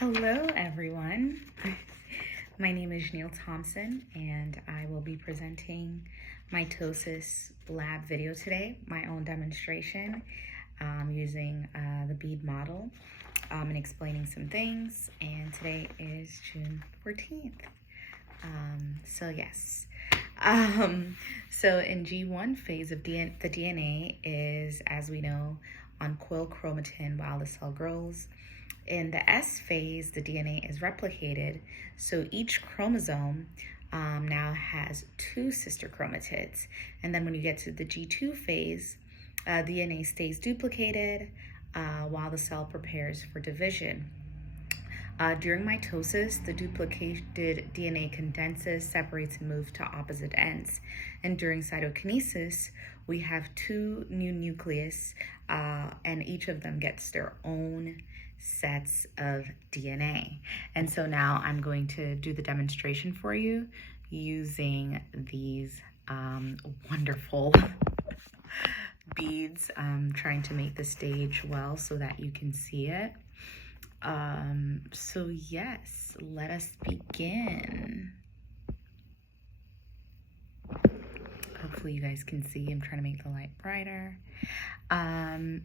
Hello everyone, my name is Neil Thompson and I will be presenting Mitosis Lab video today, my own demonstration using the bead model and explaining some things, and today is June 14th. So in G1 phase of the DNA is, as we know, on coil chromatin while the cell grows. In the S phase, the DNA is replicated, so each chromosome now has two sister chromatids. And then when you get to the G2 phase, DNA stays duplicated while the cell prepares for division. During mitosis, the duplicated DNA condenses, separates, and moves to opposite ends. And during cytokinesis, we have two new nucleus, and each of them gets their own sets of DNA. And so now I'm going to do the demonstration for you using these wonderful beads. Trying to make the stage well so that you can see it. So yes, let us begin. Hopefully you guys can see. I'm trying to make the light brighter.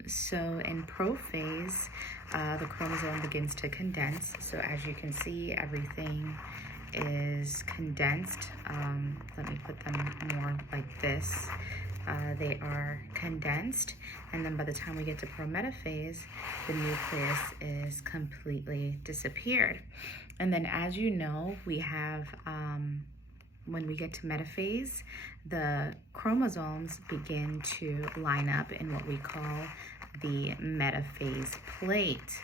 So in prophase, the chromosome begins to condense. So as you can see, everything is condensed. Let me put them more like this. They are condensed, and then by the time we get to prometaphase, the nucleus is completely disappeared. And then, as you know, we have when we get to metaphase, the chromosomes begin to line up in what we call the metaphase plate.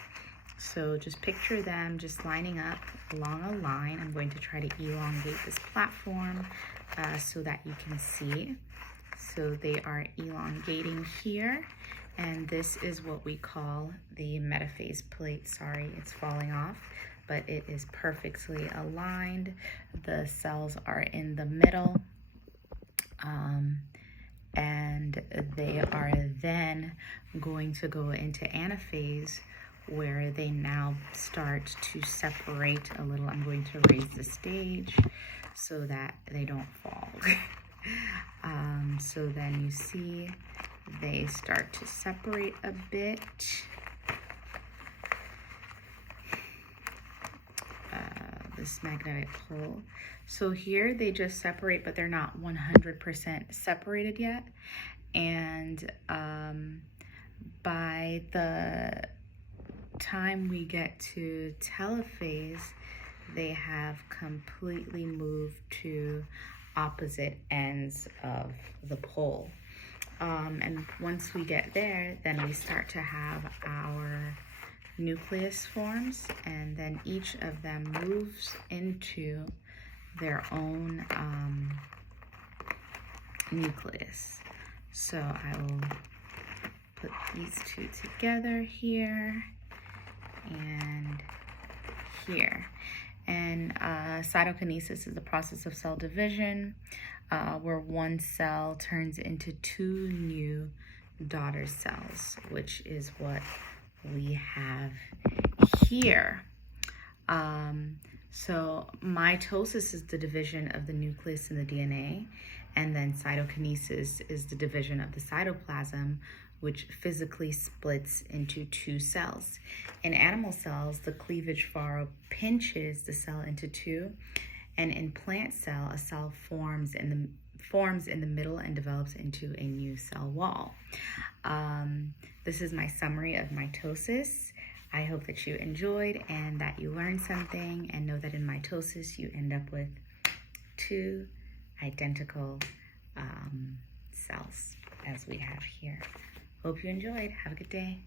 So just picture them just lining up along a line. I'm going to try to elongate this platform so that you can see. So they are elongating here, and this is what we call the metaphase plate. Sorry, it's falling off, but it is perfectly aligned. The cells are in the middle, and they are then going to go into anaphase, where they now start to separate a little. I'm going to raise the stage so that they don't fall. So then you see they start to separate a bit. This magnetic pole. So here they just separate, but they're not 100% separated yet. And by the time we get to telophase, they have completely moved to opposite ends of the pole. And once we get there, then we start to have our nucleus forms, and then each of them moves into their own nucleus. So I will put these two together here and here. And cytokinesis is the process of cell division, where one cell turns into two new daughter cells, which is what we have here. So mitosis is the division of the nucleus in the DNA, and then cytokinesis is the division of the cytoplasm, which physically splits into two cells. In animal cells, the cleavage furrow pinches the cell into two, and in plant cell, a cell forms in the middle and develops into a new cell wall. This is my summary of mitosis. I hope that you enjoyed and that you learned something, and know that in mitosis you end up with two identical cells as we have here. Hope you enjoyed. Have a good day.